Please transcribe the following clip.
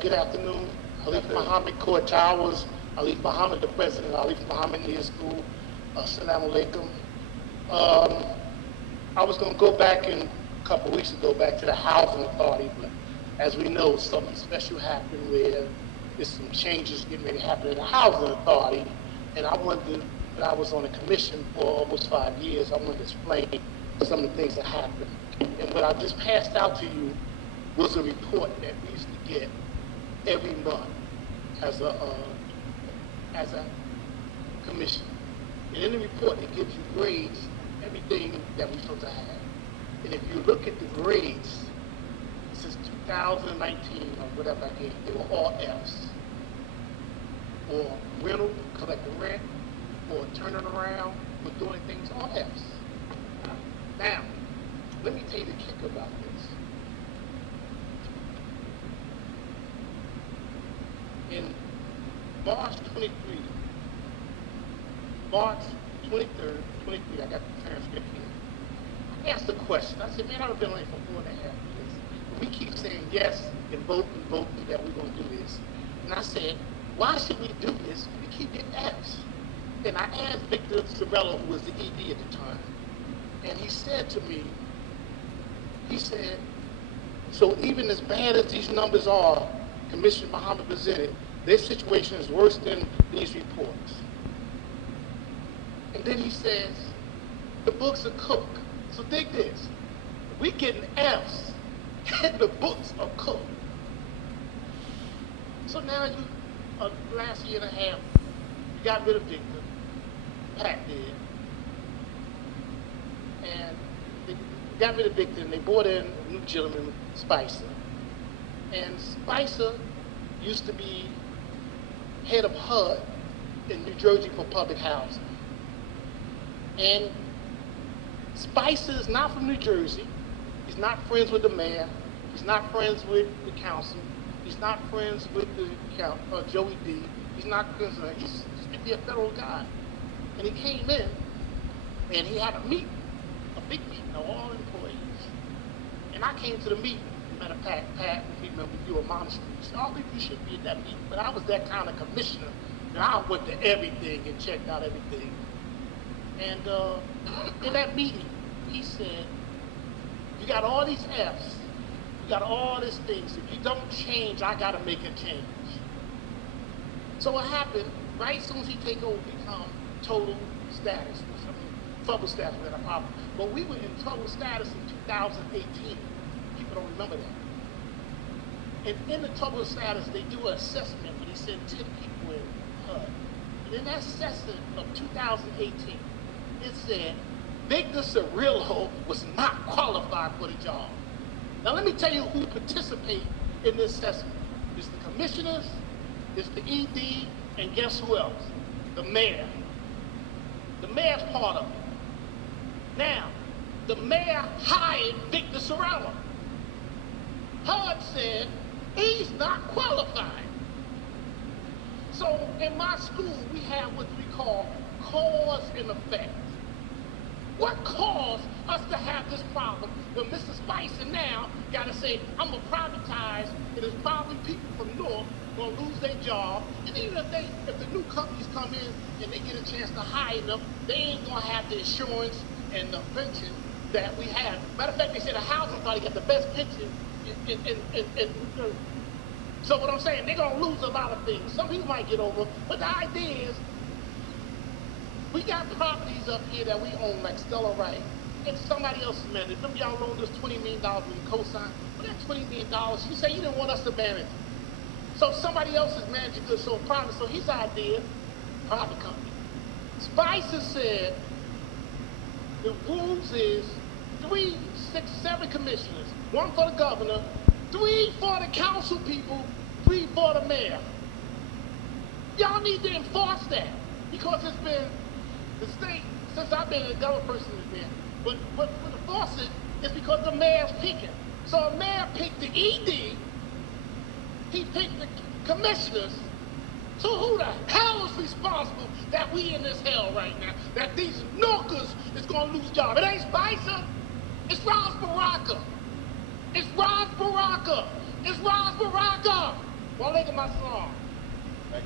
Good afternoon. Alif Muhammad, Court Towers. Alif Muhammad, the president of Alif Muhammad Near School. Assalamu alaikum. I was going to go back a couple of weeks ago back to the housing authority, but as we know, something special happened where there's some changes getting ready to happen in the housing authority. And I was on a commission for almost 5 years. I wanted to explain some of the things that happened. And what I just passed out to you was a report that we used to get every month as a commission. And in the report, it gives you grades, everything that we're supposed to have. And if you look at the grades, since 2019 or whatever I gave, they were all Fs. Or rental, collecting rent, or turning around, or doing things, all Fs. Now, let me tell you the kicker about this. In March 23rd, 23, I got the transcript here. I asked a question. I said, man, I've been on it for 4.5 years. We keep saying yes and vote that we're going to do this. And I said, why should we do this? We keep getting Fs. And I asked Victor Sorello, who was the ED at the time, and he said to me, he said, so even as bad as these numbers are, Commissioner Muhammad presented, their situation is worse than these reports. And then he says, the books are cooked. So dig this. We getting Fs and the books are cooked. So now you, last year and a half, you got rid of Victor. Pat did. And they got rid of Victor and they brought in a new gentleman, Spicer. And Spicer used to be head of HUD in New Jersey for public housing. And Spicer is not from New Jersey. He's not friends with the mayor. He's not friends with the council. He's not friends with the Joey D. He's not friends with he's strictly a federal guy. And he came in and he had a meeting, a big meeting of all employees. And I came to the meeting. Matter of fact, Pat, remember you were monitoring. He said, all of you should be at that meeting. But I was that kind of commissioner that I went to everything and checked out everything. And in that meeting, he said, you got all these Fs, you got all these things. If you don't change, I got to make a change. So what happened, right as soon as he take over, become total status, trouble status with a problem. But we were in trouble status in 2018. People don't remember that. And in the trouble status, they do an assessment where they send 10 people in HUD. And in that assessment of 2018, it said Victor Cirillo was not qualified for the job. Now let me tell you who participate in this assessment. It's the commissioners, it's the ED, and guess who else? The mayor. The mayor's part of it. Now, the mayor hired Victor Cirillo. HUD said he's not qualified. So in my school, we have what we call cause and effect. What caused us to have this problem when Mr. Spicer now got to say, I'm going to privatize, and it's probably people from Newark going to lose their job. And even if the new companies come in and they get a chance to hire them, they ain't going to have the insurance and the pension that we have. Matter of fact, they said the housing authority got the best pension in New Jersey. So what I'm saying, they're going to lose a lot of things. Some people might get over, but the idea is, we got properties up here that we own, like Stella Wright, and somebody else managed. Remember y'all loaned us $20 million in cosign? But that $20 million, you say you didn't want us to manage it. So somebody else is managing good, so private. So his idea, private company. Spicer said the rules is 3, 6, 7 commissioners, 1 for the governor, 3 for the council people, 3 for the mayor. Y'all need to enforce that because it's been the state, since I've been a government person, has been, but what enforce it is because the mayor's picking. So a mayor picked the ED, he picked the commissioners, So who the hell is responsible that we in this hell right now? That these Norkers is gonna lose jobs? It ain't Spicer. It's Baraka. It's Baraka. It's Baraka. Well, look at my song.